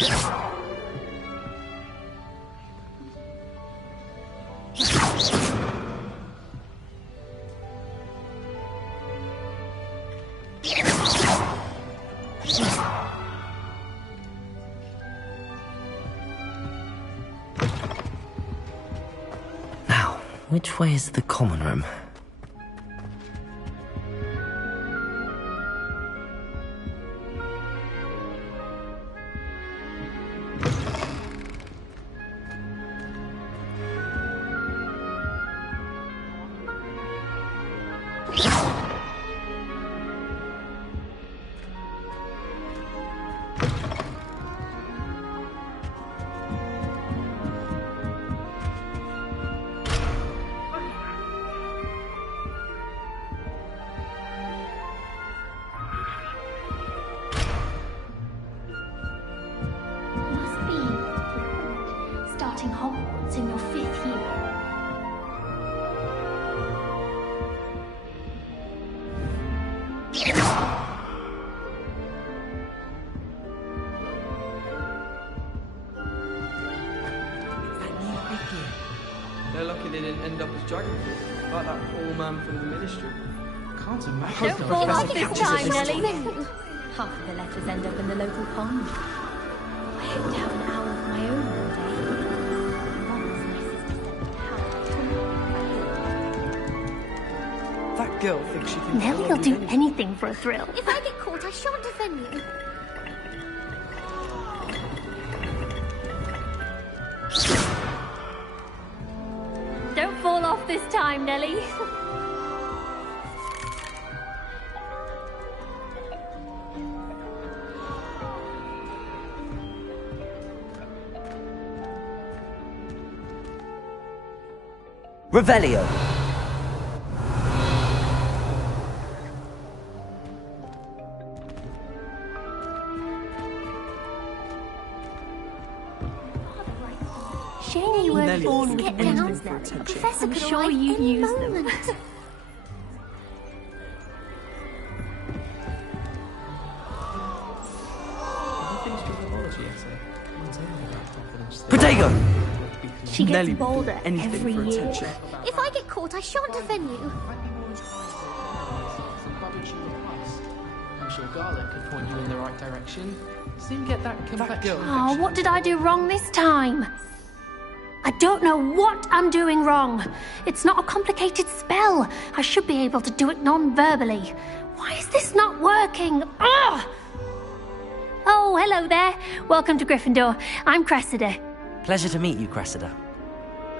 Now, which way is the common room? Starting Hogwarts in your 5th year. They're lucky they didn't end up as Dragonfruit, like that poor man from the Ministry. Can't imagine. Don't fall off this time, Nelly. Half of the letters end up in the local pond. I hope to have an hour of my own one day. Once my sister said That girl thinks she can. Nelly'll do anything for a thrill. If I get caught, I shan't defend you. Don't fall off this time, Nelly. Revelio. Shame you weren't born with Get wings, down. Nelly. A professor I'm could sure arrive you've any used them. moment. Protego! She gets Nelly would do bolder anything every for year. attention. If I get caught, I shan't defend you. I'm sure Garlic could point you in the right direction. Soon get that complexion. Oh, what did I do wrong this time? I don't know what I'm doing wrong. It's not a complicated spell. I should be able to do it non-verbally. Why is this not working? Ugh! Oh, hello there. Welcome to Gryffindor. I'm Cressida. Pleasure to meet you, Cressida.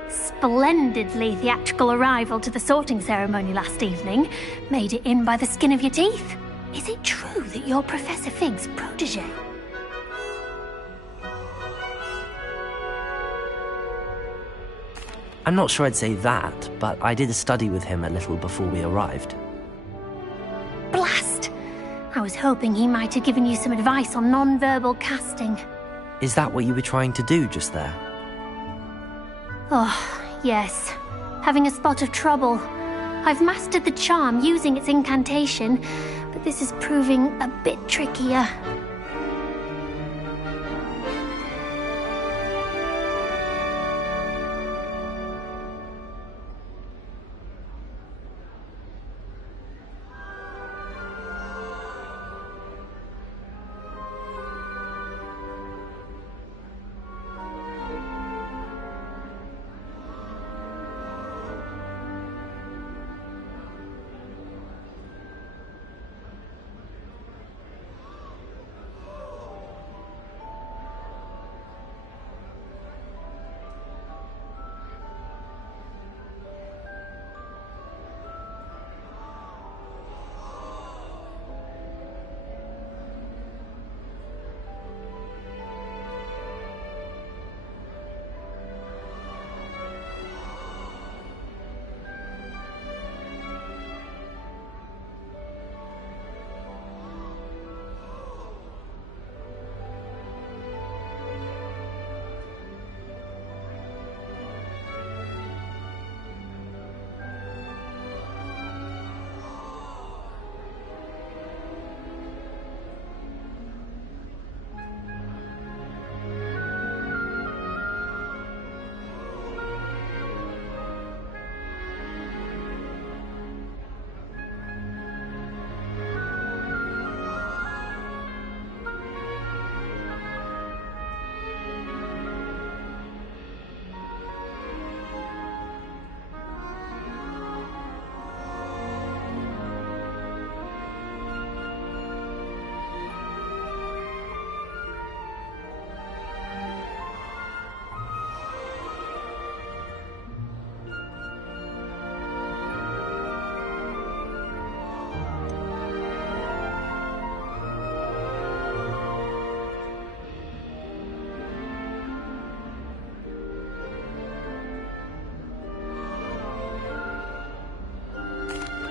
Splendidly theatrical arrival to the sorting ceremony last evening. Made it in by the skin of your teeth. Is it true that you're Professor Fig's protege? I'm not sure I'd say that, but I did study with him a little before we arrived. Blast! I was hoping he might have given you some advice on non-verbal casting. Is that what you were trying to do just there? Oh, yes. Having a spot of trouble. I've mastered the charm using its incantation, but this is proving a bit trickier.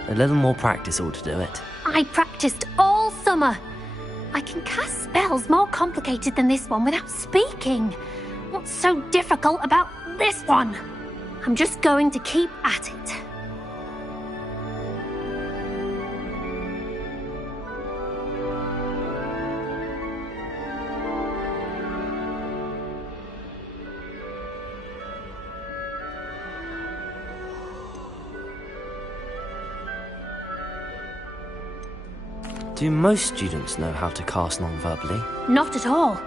A little more practice ought to do it. I practiced all summer. I can cast spells more complicated than this one without speaking. What's so difficult about this one? I'm just going to keep at it. Do most students know how to cast non-verbally? Not at all.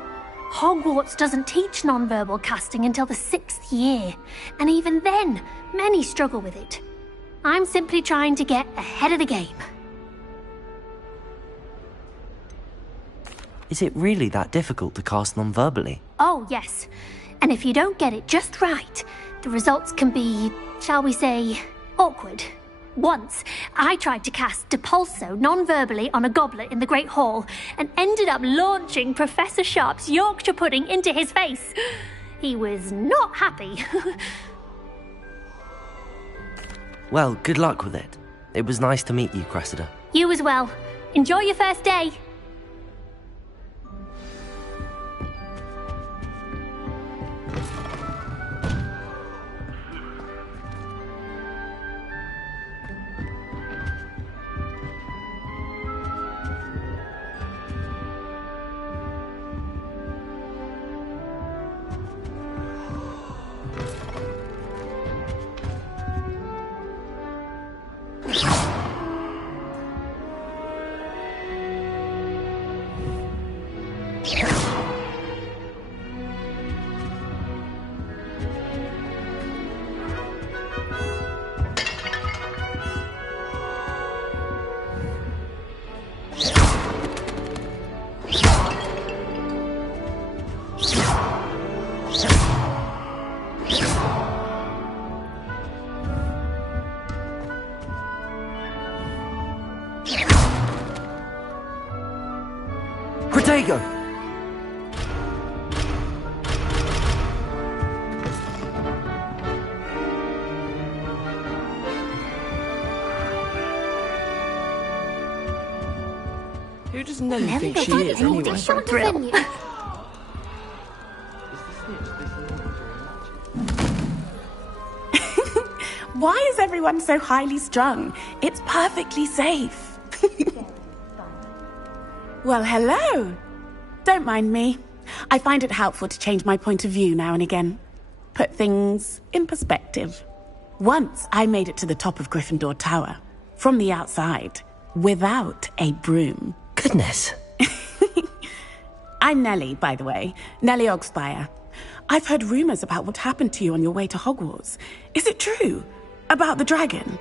Hogwarts doesn't teach nonverbal casting until the 6th year, and even then, many struggle with it. I'm simply trying to get ahead of the game. Is it really that difficult to cast non-verbally? Oh, yes. And if you don't get it just right, the results can be, shall we say, awkward. Once, I tried to cast Depulso non-verbally on a goblet in the Great Hall and ended up launching Professor Sharp's Yorkshire pudding into his face. He was not happy. Well, good luck with it. It was nice to meet you, Cressida. You as well. Enjoy your first day. Protego! Who does Nelly think Nelly she doesn't is think anyway? I I Is shan't Thrill. offend you. Is the snitch this during Why is everyone so highly strung? It's perfectly safe. Well, hello. Don't mind me. I find it helpful to change my point of view now and again. Put things in perspective. Once I made it to the top of Gryffindor Tower, from the outside, without a broom. Goodness. I'm Nellie, by the way. Nellie Ogspire. I've heard rumors about what happened to you on your way to Hogwarts. Is it true? About the dragon?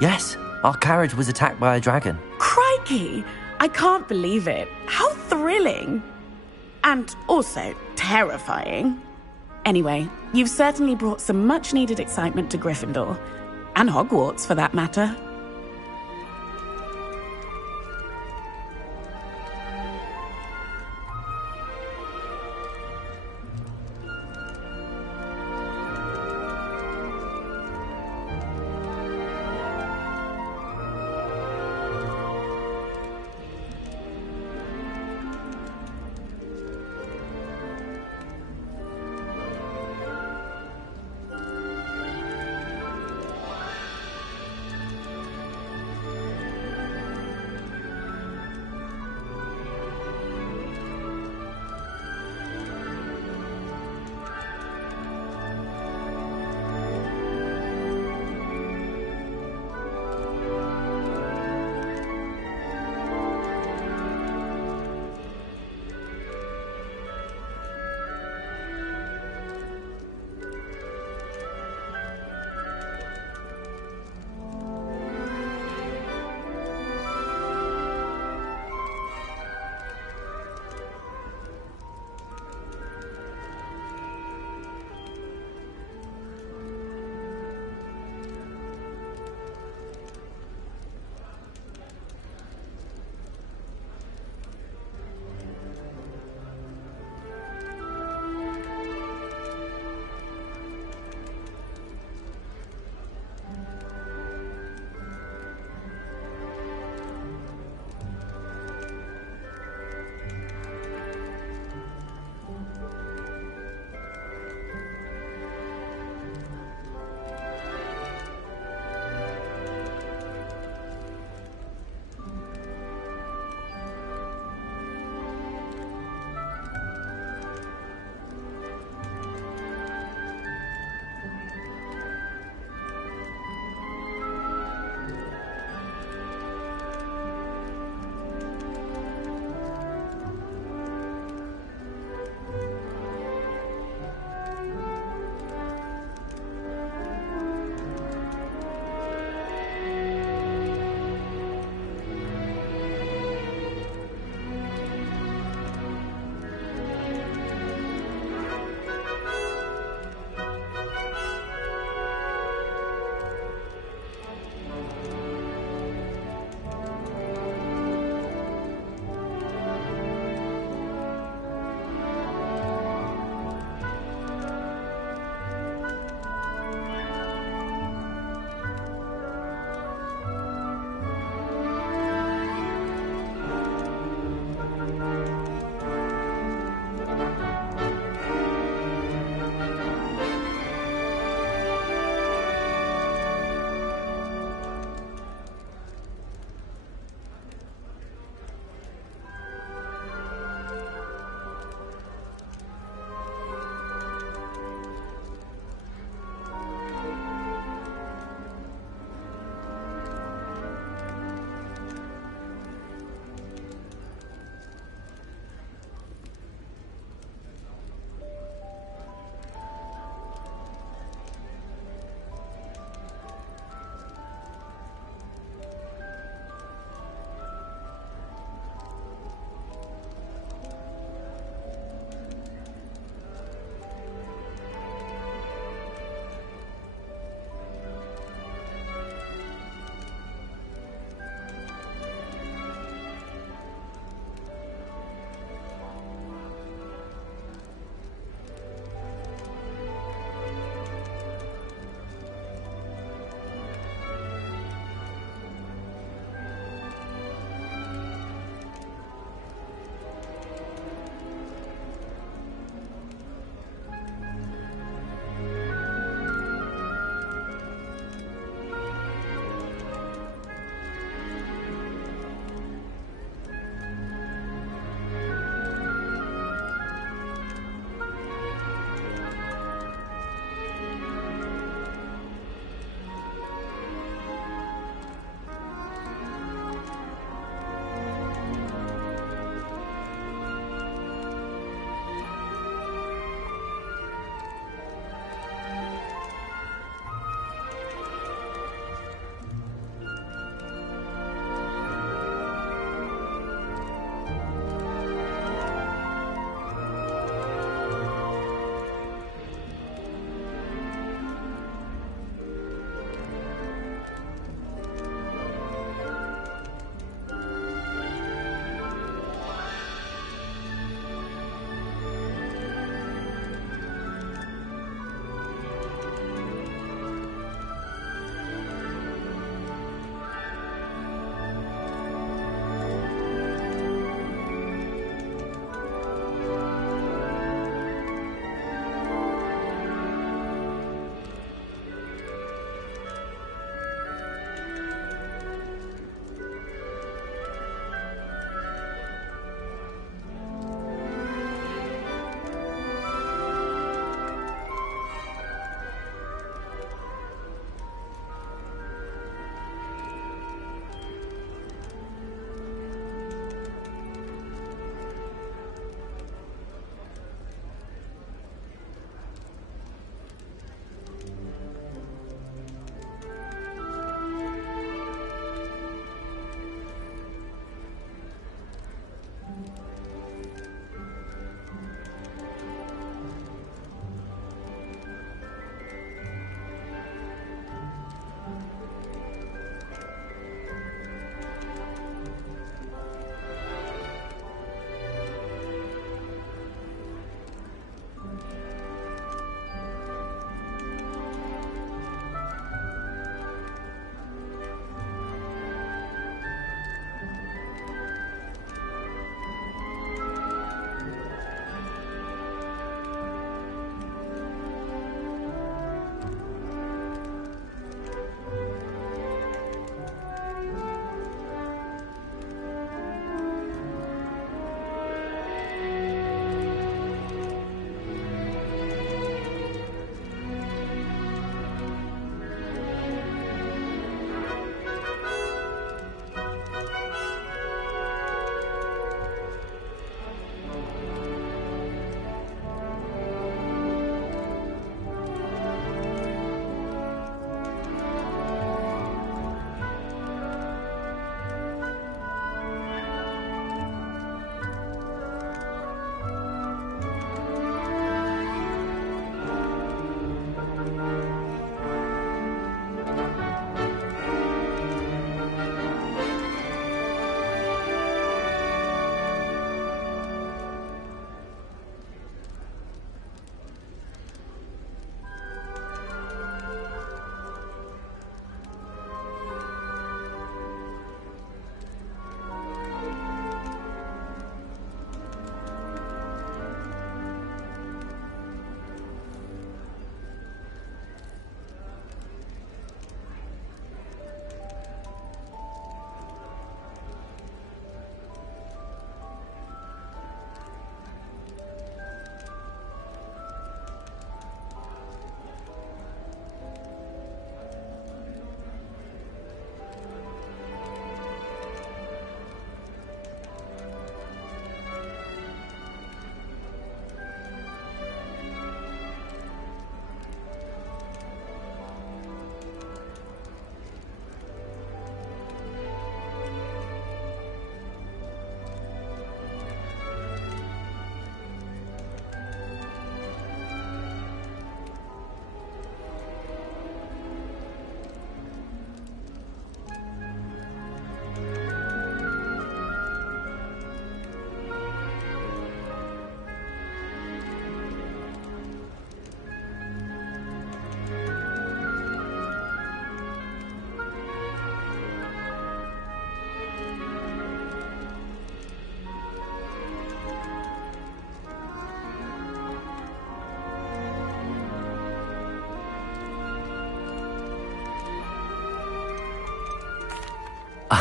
Yes, our carriage was attacked by a dragon. Crikey! I can't believe it. How thrilling! And also terrifying. Anyway, you've certainly brought some much-needed excitement to Gryffindor. And Hogwarts, for that matter.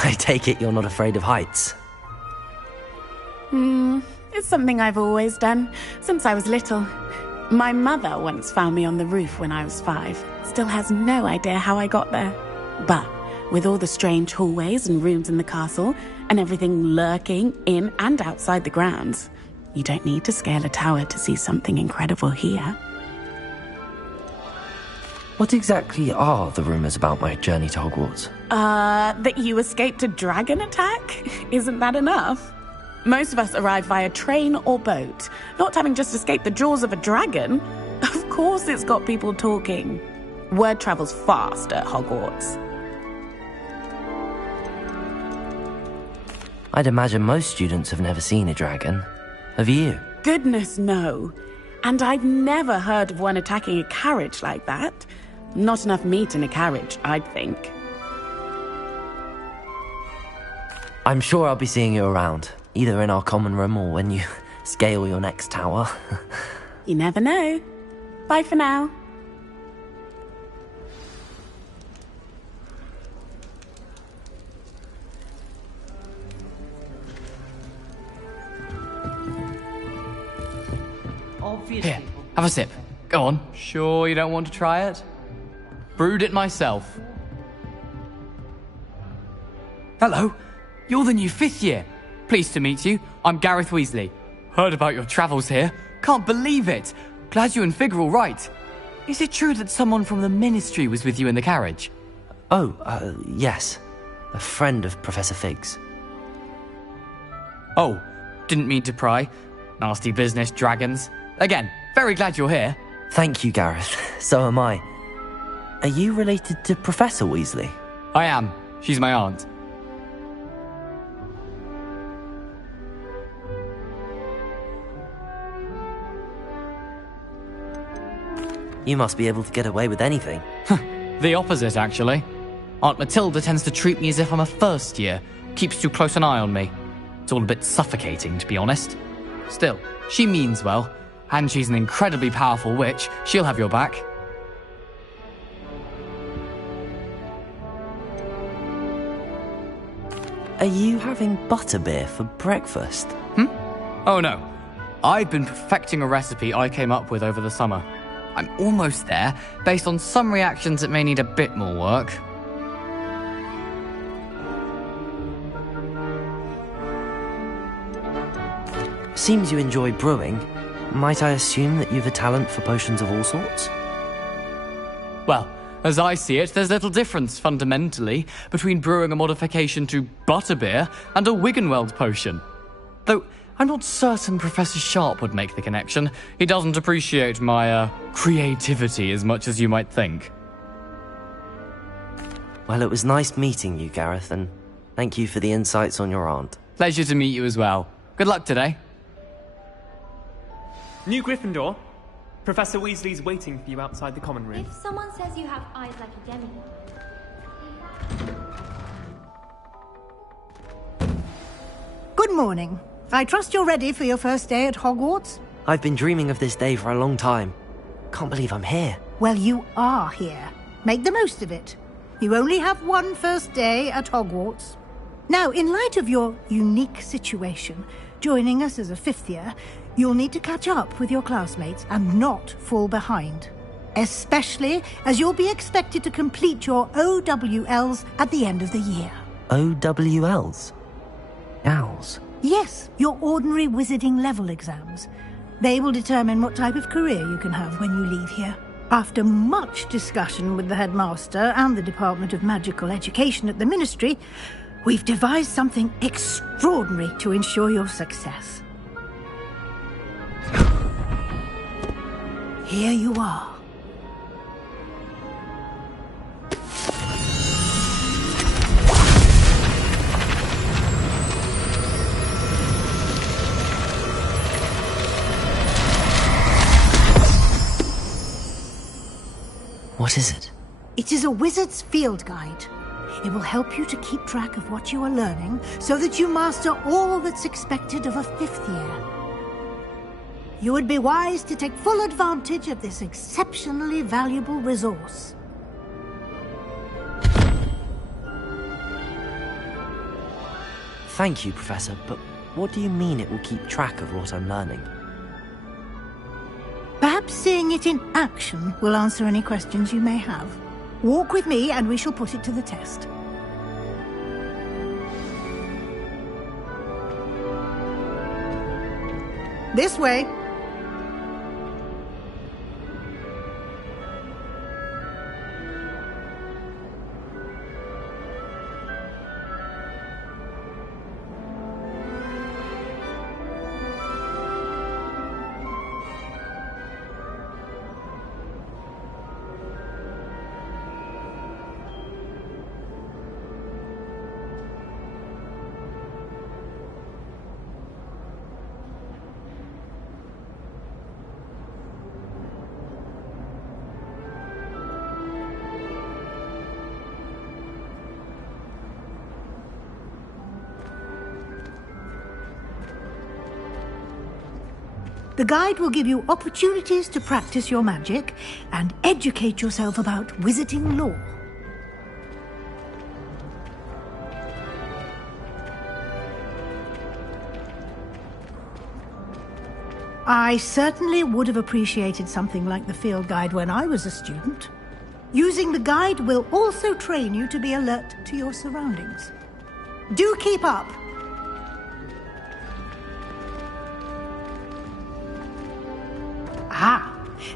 I take it you're not afraid of heights. It's something I've always done, since I was little. My mother once found me on the roof when I was 5. Still has no idea how I got there. But with all the strange hallways and rooms in the castle, and everything lurking in and outside the grounds, you don't need to scale a tower to see something incredible here. What exactly are the rumours about my journey to Hogwarts? That you escaped a dragon attack? Isn't that enough? Most of us arrive via train or boat, not having just escaped the jaws of a dragon. Of course it's got people talking. Word travels fast at Hogwarts. I'd imagine most students have never seen a dragon. Have you? Goodness, no. And I've never heard of one attacking a carriage like that. Not enough meat in a carriage, I'd think. I'm sure I'll be seeing you around, either in our common room or when you scale your next tower. You never know. Bye for now. Here, have a sip. Go on. Sure you don't want to try it? Brewed it myself. Hello. You're the new 5th year. Pleased to meet you. I'm Gareth Weasley. Heard about your travels here. Can't believe it. Glad you and Fig are all right. Is it true that someone from the Ministry was with you in the carriage? Yes. A friend of Professor Fig's. Oh, didn't mean to pry. Nasty business, dragons. Again, very glad you're here. Thank you, Gareth. So am I. Are you related to Professor Weasley? I am. She's my aunt. You must be able to get away with anything. The opposite, actually. Aunt Matilda tends to treat me as if I'm a first year. Keeps too close an eye on me. It's all a bit suffocating, to be honest. Still, she means well. And she's an incredibly powerful witch. She'll have your back. Are you having butterbeer for breakfast? Oh no. I've been perfecting a recipe I came up with over the summer. I'm almost there, based on some reactions that may need a bit more work. Seems you enjoy brewing. Might I assume that you've a talent for potions of all sorts? Well, as I see it, there's little difference, fundamentally, between brewing a modification to butterbeer and a Wiggenweld potion. Though, I'm not certain Professor Sharp would make the connection. He doesn't appreciate my, creativity as much as you might think. Well, it was nice meeting you, Gareth, and thank you for the insights on your aunt. Pleasure to meet you as well. Good luck today. New Gryffindor. Professor Weasley's waiting for you outside the common room. If someone says you have eyes like a demigod... Good morning. I trust you're ready for your first day at Hogwarts? I've been dreaming of this day for a long time. Can't believe I'm here. Well, you are here. Make the most of it. You only have one first day at Hogwarts. Now, in light of your unique situation, joining us as a 5th year, you'll need to catch up with your classmates and not fall behind. Especially as you'll be expected to complete your OWLs at the end of the year. OWLs? Owls? Yes, your ordinary wizarding level exams. They will determine what type of career you can have when you leave here. After much discussion with the headmaster and the Department of Magical Education at the Ministry, we've devised something extraordinary to ensure your success. Here you are. What is it? It is a wizard's field guide. It will help you to keep track of what you are learning so that you master all that's expected of a 5th year. You would be wise to take full advantage of this exceptionally valuable resource. Thank you, Professor, but what do you mean it will keep track of what I'm learning? Perhaps seeing it in action will answer any questions you may have. Walk with me and we shall put it to the test. This way. The guide will give you opportunities to practice your magic and educate yourself about wizarding lore. I certainly would have appreciated something like the field guide when I was a student. Using the guide will also train you to be alert to your surroundings. Do keep up! Ah,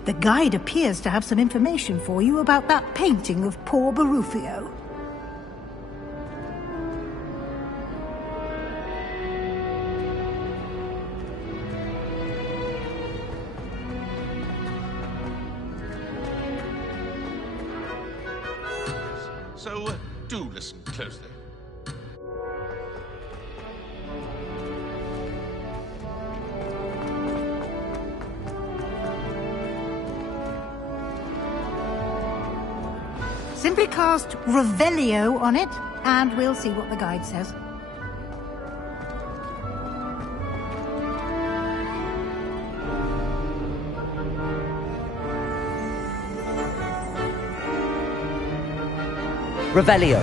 the guide appears to have some information for you about that painting of poor Barufio. So, do listen closely. Simply cast Revelio on it, and we'll see what the guide says. Revelio.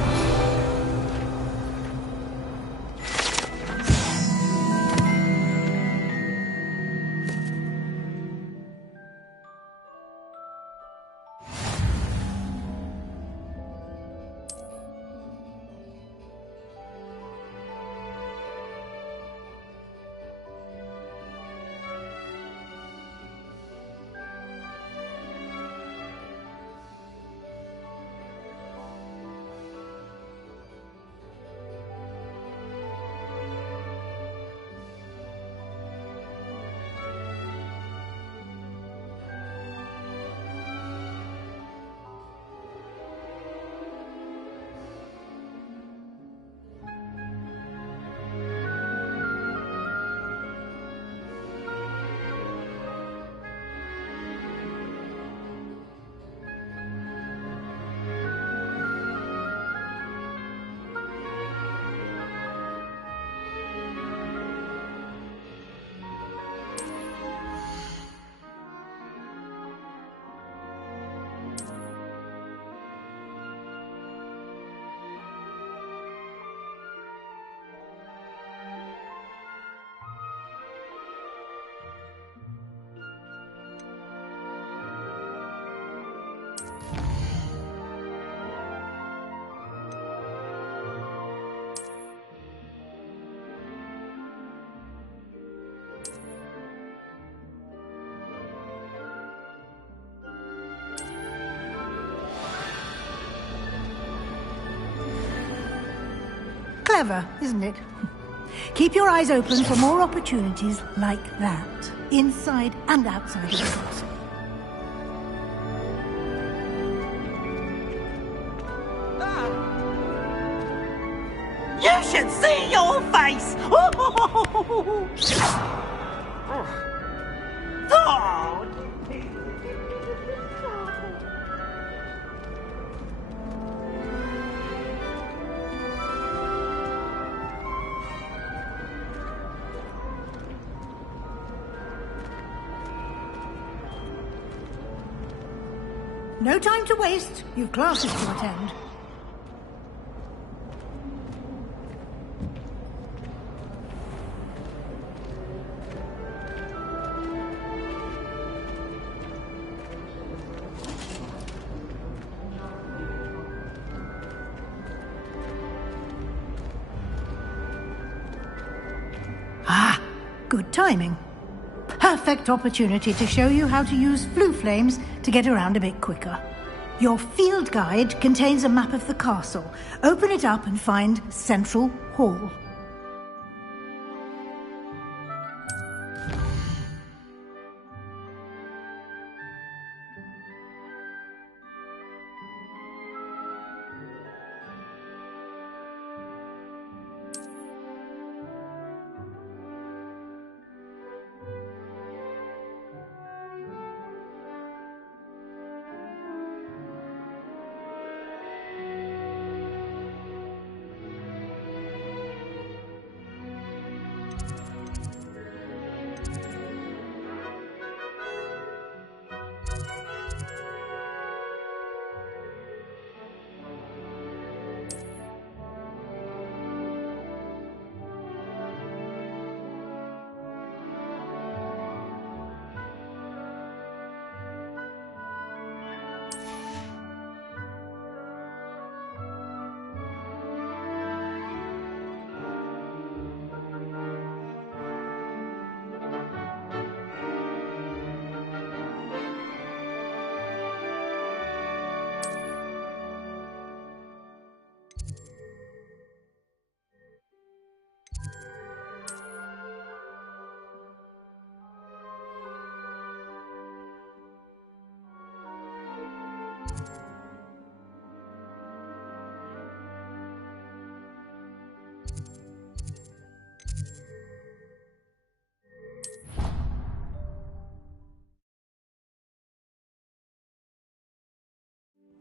Clever, isn't it? Keep your eyes open for more opportunities like that, inside and outside of the castle. You should see your face! Oh. No time to waste. You've classes to attend. Good timing. Perfect opportunity to show you how to use flue flames to get around a bit quicker. Your field guide contains a map of the castle. Open it up and find Central Hall.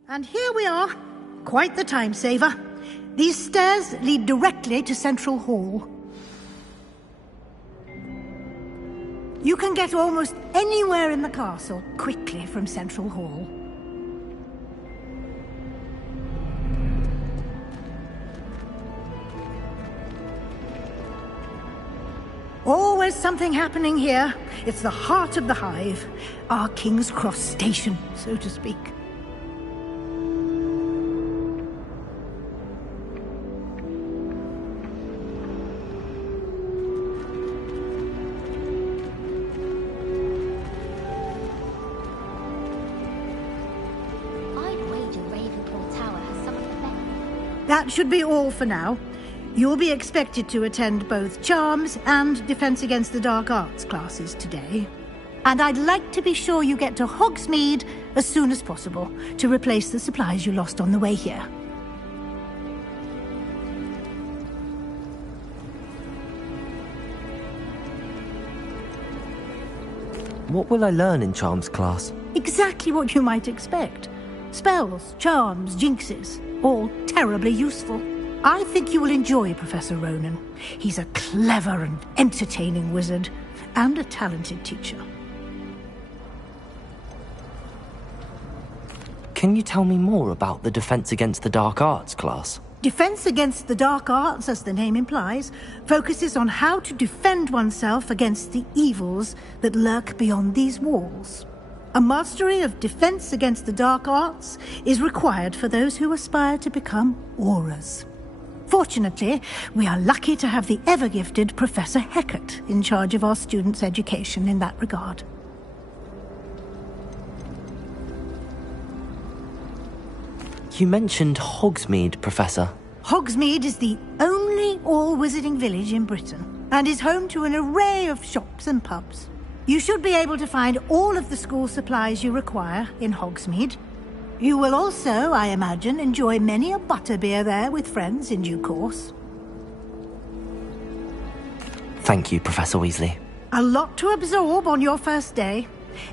And here we are. Quite the time saver. These stairs lead directly to Central Hall. You can get almost anywhere in the castle quickly from Central Hall. Always something happening here. It's the heart of the hive. Our King's Cross station, so to speak. That should be all for now. You'll be expected to attend both Charms and Defense Against the Dark Arts classes today. And I'd like to be sure you get to Hogsmeade as soon as possible to replace the supplies you lost on the way here. What will I learn in Charms class? Exactly what you might expect. Spells, charms, jinxes, all terribly useful. I think you will enjoy Professor Ronan. He's a clever and entertaining wizard, and a talented teacher. Can you tell me more about the Defense Against the Dark Arts class? Defense Against the Dark Arts, as the name implies, focuses on how to defend oneself against the evils that lurk beyond these walls. A mastery of Defense Against the Dark Arts is required for those who aspire to become auras. Fortunately, we are lucky to have the ever-gifted Professor Hecat in charge of our students' education in that regard. You mentioned Hogsmeade, Professor. Hogsmeade is the only all-wizarding village in Britain, and is home to an array of shops and pubs. You should be able to find all of the school supplies you require in Hogsmeade. You will also, I imagine, enjoy many a butterbeer there with friends in due course. Thank you, Professor Weasley. A lot to absorb on your first day,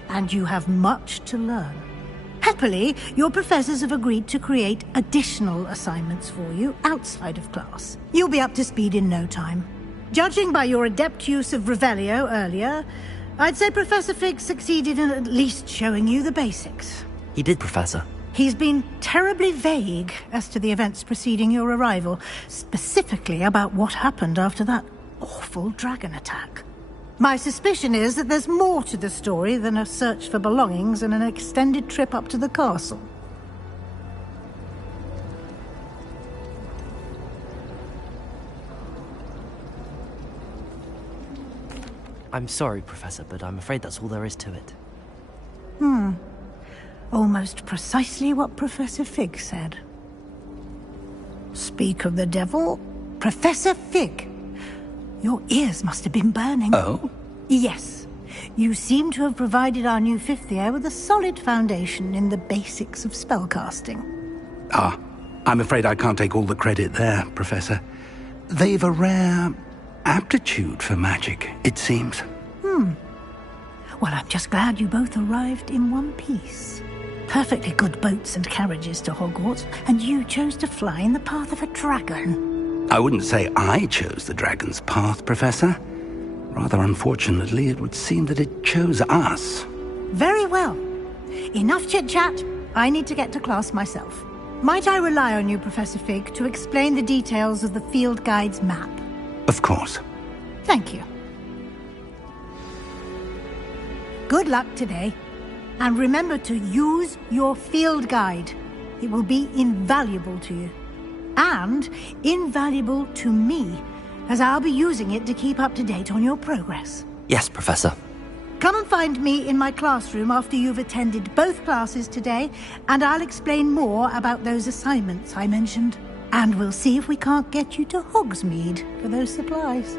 and you have much to learn. Happily, your professors have agreed to create additional assignments for you outside of class. You'll be up to speed in no time. Judging by your adept use of Revelio earlier, I'd say Professor Fig succeeded in at least showing you the basics. He did, Professor. He's been terribly vague as to the events preceding your arrival, specifically about what happened after that awful dragon attack. My suspicion is that there's more to the story than a search for belongings and an extended trip up to the castle. I'm sorry, Professor, but I'm afraid that's all there is to it. Almost precisely what Professor Fig said. Speak of the devil, Professor Fig. Your ears must have been burning. Oh? Yes. You seem to have provided our new fifth year with a solid foundation in the basics of spellcasting. Ah, I'm afraid I can't take all the credit there, Professor. They've a rare aptitude for magic, it seems. Well, I'm just glad you both arrived in one piece. Perfectly good boats and carriages to Hogwarts, and you chose to fly in the path of a dragon. I wouldn't say I chose the dragon's path, Professor. Rather unfortunately, it would seem that it chose us. Very well. Enough chit-chat. I need to get to class myself. Might I rely on you, Professor Fig, to explain the details of the field guide's map? Of course. Thank you. Good luck today. And remember to use your field guide. It will be invaluable to you. And invaluable to me, as I'll be using it to keep up to date on your progress. Yes, Professor. Come and find me in my classroom after you've attended both classes today, and I'll explain more about those assignments I mentioned. And we'll see if we can't get you to Hogsmeade for those supplies.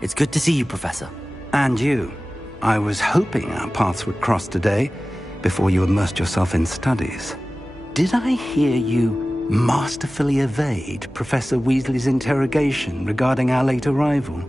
It's good to see you, Professor. And you. I was hoping our paths would cross today, before you immersed yourself in studies. Did I hear you masterfully evade Professor Weasley's interrogation regarding our late arrival?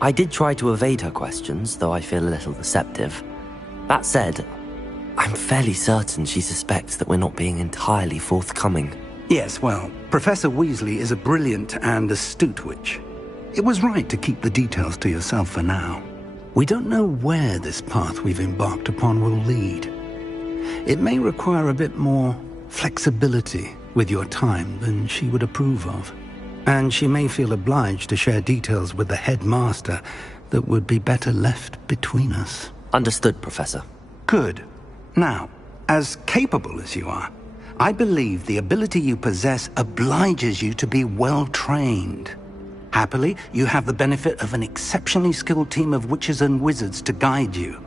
I did try to evade her questions, though I feel a little deceptive. That said, I'm fairly certain she suspects that we're not being entirely forthcoming. Yes, well, Professor Weasley is a brilliant and astute witch. It was right to keep the details to yourself for now. We don't know where this path we've embarked upon will lead. It may require a bit more flexibility with your time than she would approve of. And she may feel obliged to share details with the headmaster that would be better left between us. Understood, Professor. Good. Now, as capable as you are, I believe the ability you possess obliges you to be well trained. Happily, you have the benefit of an exceptionally skilled team of witches and wizards to guide you.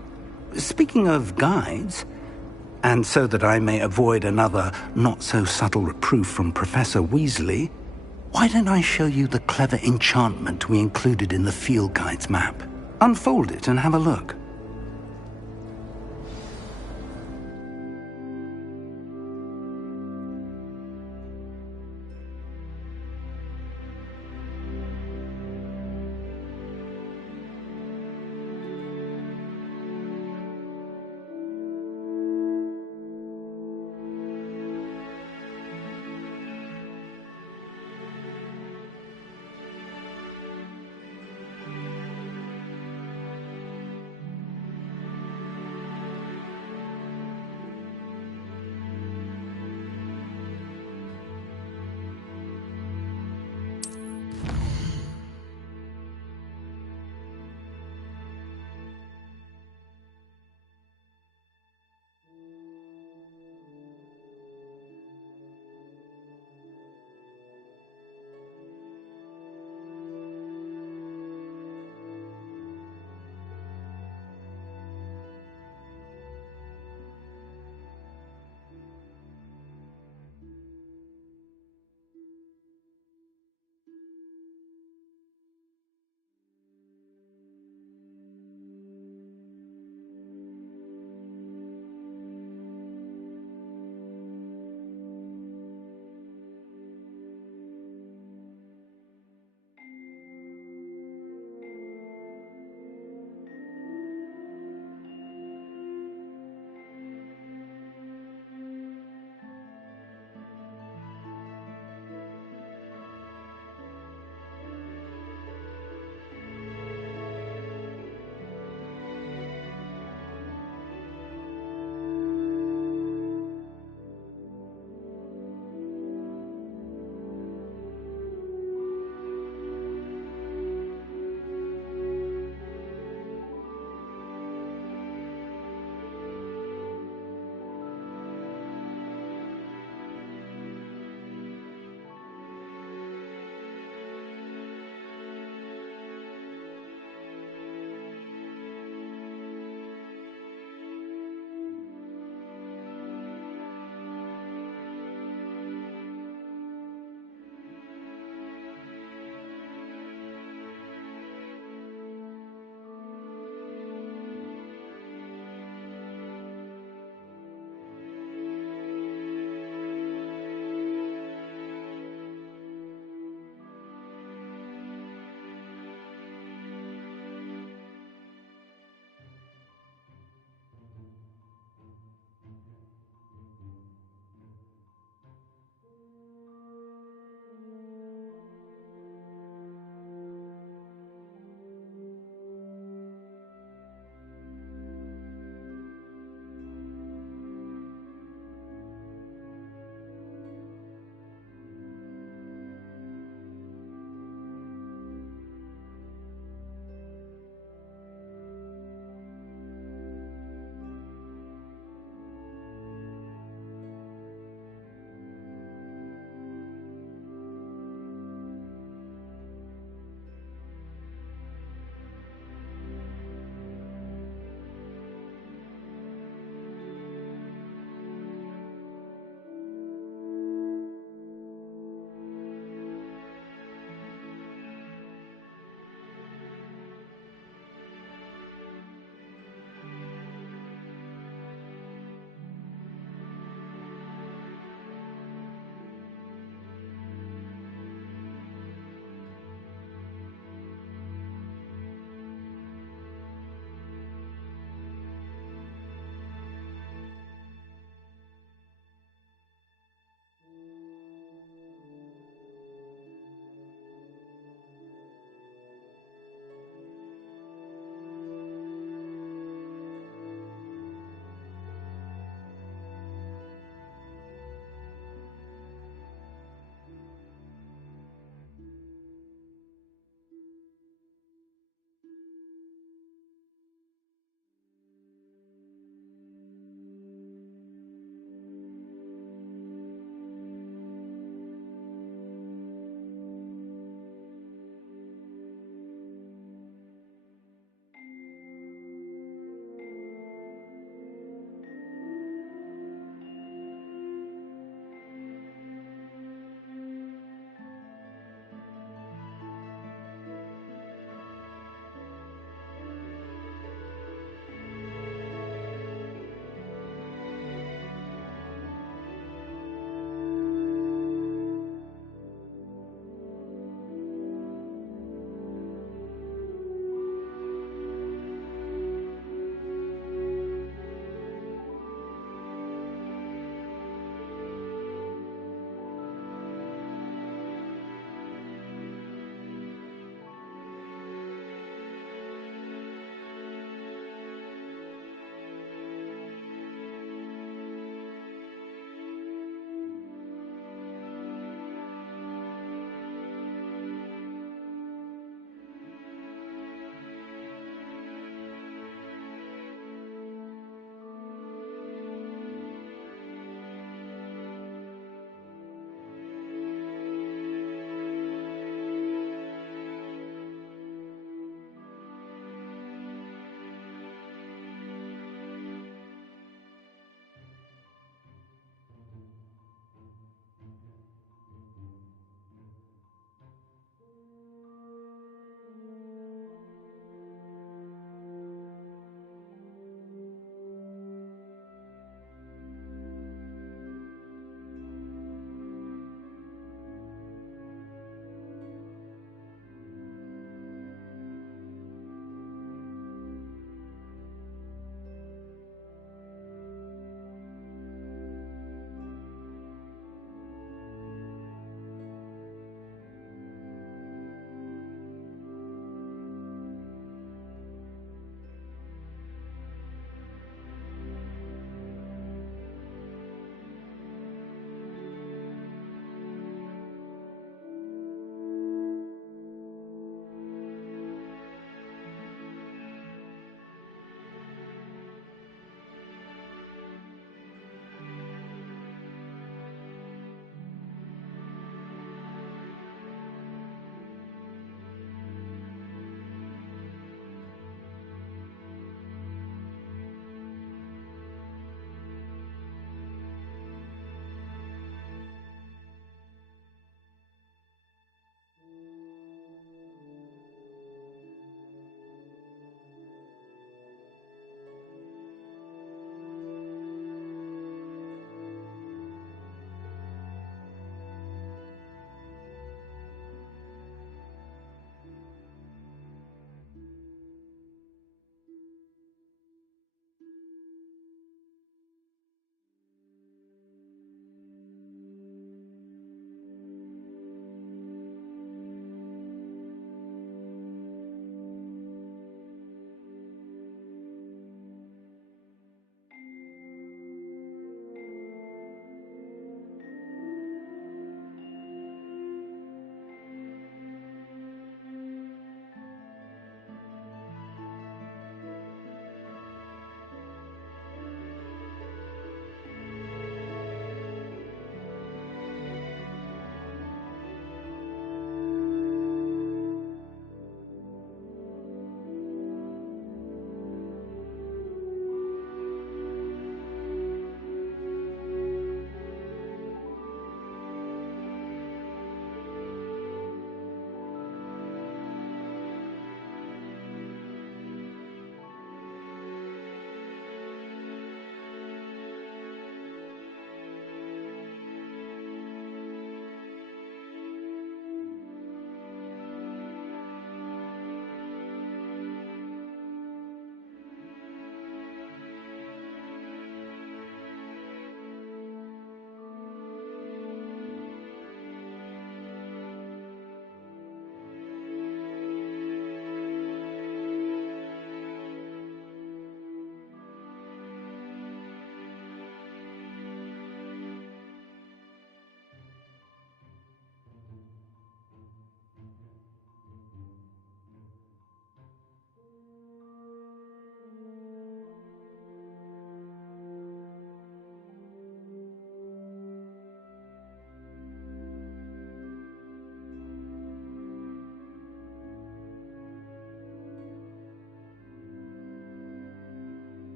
Speaking of guides, and so that I may avoid another not-so-subtle reproof from Professor Weasley, why don't I show you the clever enchantment we included in the field guide's map? Unfold it and have a look.